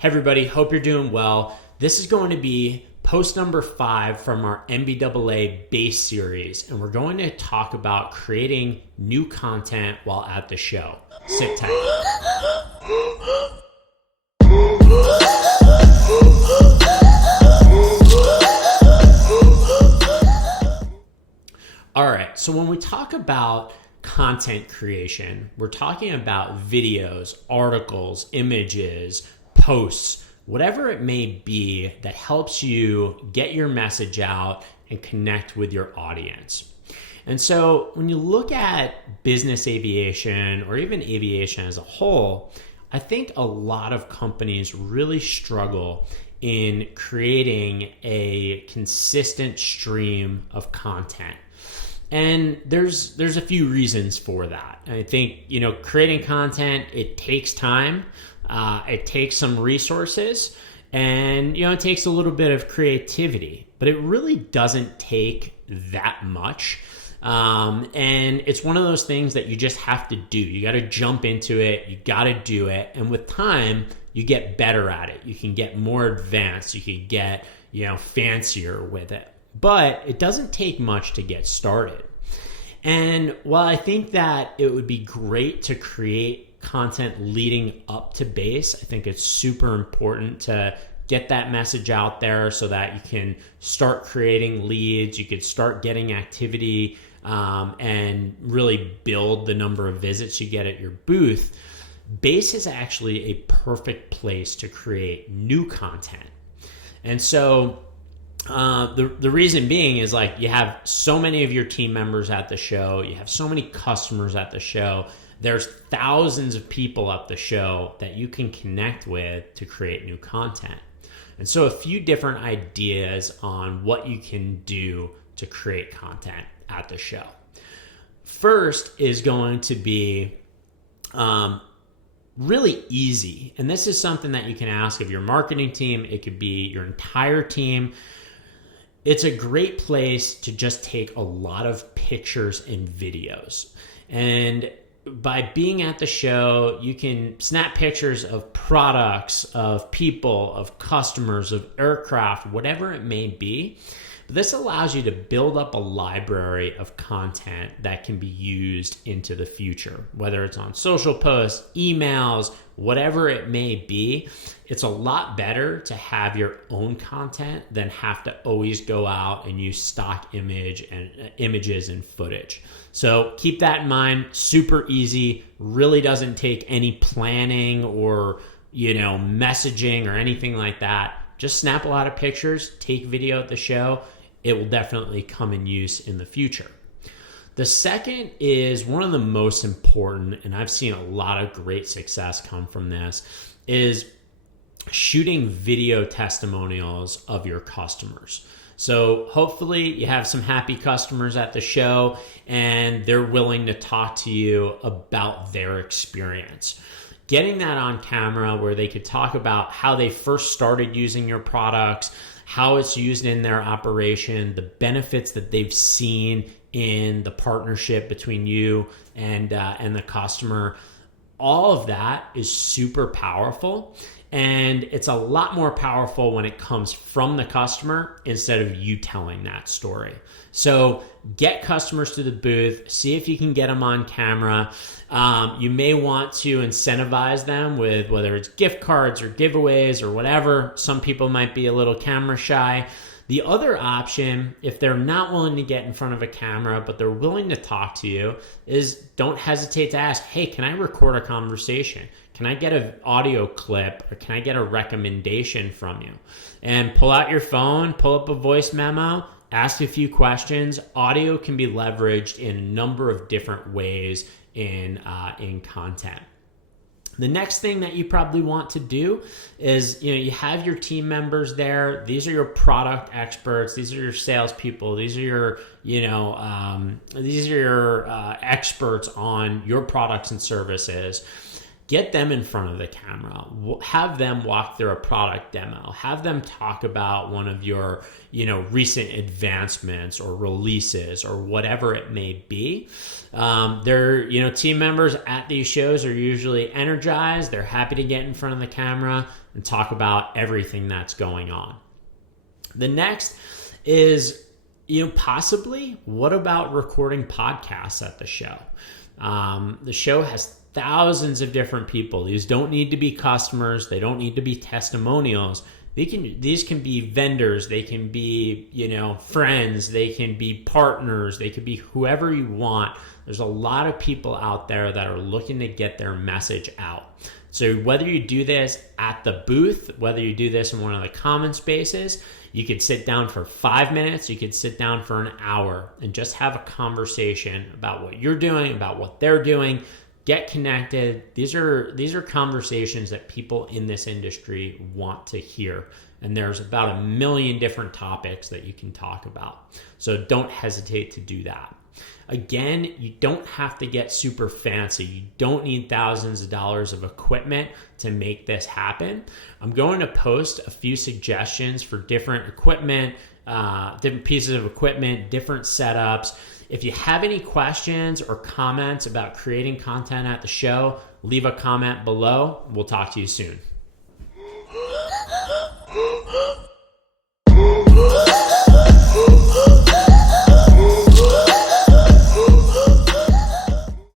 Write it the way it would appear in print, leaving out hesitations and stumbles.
Hey everybody, hope you're doing well. This is going to be post number 5 from our NBAA BACE series, and we're going to talk about creating new content while at the show. Sit tight. All right, so when we talk about content creation, we're talking about videos, articles, images, posts, whatever it may be that helps you get your message out and connect with your audience. And so when you look at business aviation or even aviation as a whole, I think a lot of companies really struggle in creating a consistent stream of content. And there's a few reasons for that. I think, creating content, it takes time. It takes some resources, and it takes a little bit of creativity, but it really doesn't take that much. And it's one of those things that you just have to do. You got to jump into it. You got to do it. And with time, you get better at it. You can get more advanced. You can get, fancier with it. But it doesn't take much to get started. And while I think that it would be great to create content leading up to BACE, I think it's super important to get that message out there so that you can start creating leads, you could start getting activity, and really build the number of visits you get at your booth. BACE is actually a perfect place to create new content. And so the reason being is you have so many of your team members at the show, you have so many customers at the show. There's thousands of people at the show that you can connect with to create new content. And so a few different ideas on what you can do to create content at the show. First is going to be really easy. And this is something that you can ask of your marketing team. It could be your entire team. It's a great place to just take a lot of pictures and videos. And by being at the show, you can snap pictures of products, of people, of customers, of aircraft, whatever it may be. But this allows you to build up a library of content that can be used into the future, whether it's on social posts, emails, whatever it may be. It's a lot better to have your own content than have to always go out and use stock images and footage. So keep that in mind. Super easy, really doesn't take any planning or, messaging or anything like that. Just snap a lot of pictures, take video at the show. It will definitely come in use in the future. The second is one of the most important, and I've seen a lot of great success come from this, is shooting video testimonials of your customers. So hopefully you have some happy customers at the show and they're willing to talk to you about their experience. Getting that on camera where they could talk about how they first started using your products, how it's used in their operation, the benefits that they've seen in the partnership between you and the customer. All of that is super powerful. And it's a lot more powerful when it comes from the customer instead of you telling that story. So get customers to the booth, see if you can get them on camera. You may want to incentivize them with whether it's gift cards or giveaways or whatever. Some people might be a little camera shy. The other option, if they're not willing to get in front of a camera, but they're willing to talk to you, is don't hesitate to ask, hey, can I record a conversation? Can I get an audio clip or can I get a recommendation from you? And pull out your phone, pull up a voice memo, ask a few questions. Audio can be leveraged in a number of different ways in content. The next thing that you probably want to do is, you have your team members there. These are your product experts. These are your salespeople. These are your, experts on your products and services. get them in front of the camera, have them walk through a product demo, have them talk about one of your, recent advancements or releases or whatever it may be. Their, team members at these shows are usually energized. They're happy to get in front of the camera and talk about everything that's going on. The next is, possibly, what about recording podcasts at the show? The show has thousands of different people. These don't need to be customers. They don't need to be testimonials. These can be vendors. They can be, friends. They can be partners. They could be whoever you want. There's a lot of people out there that are looking to get their message out. So whether you do this at the booth, whether you do this in one of the common spaces, you could sit down for 5 minutes, you could sit down for an hour and just have a conversation about what you're doing, about what they're doing, get connected. These are conversations that people in this industry want to hear. And there's about 1 million different topics that you can talk about. So don't hesitate to do that. Again, you don't have to get super fancy. You don't need thousands of dollars of equipment to make this happen. I'm going to post a few suggestions for different equipment, different pieces of equipment, different setups. If you have any questions or comments about creating content at the show, leave a comment below. We'll talk to you soon.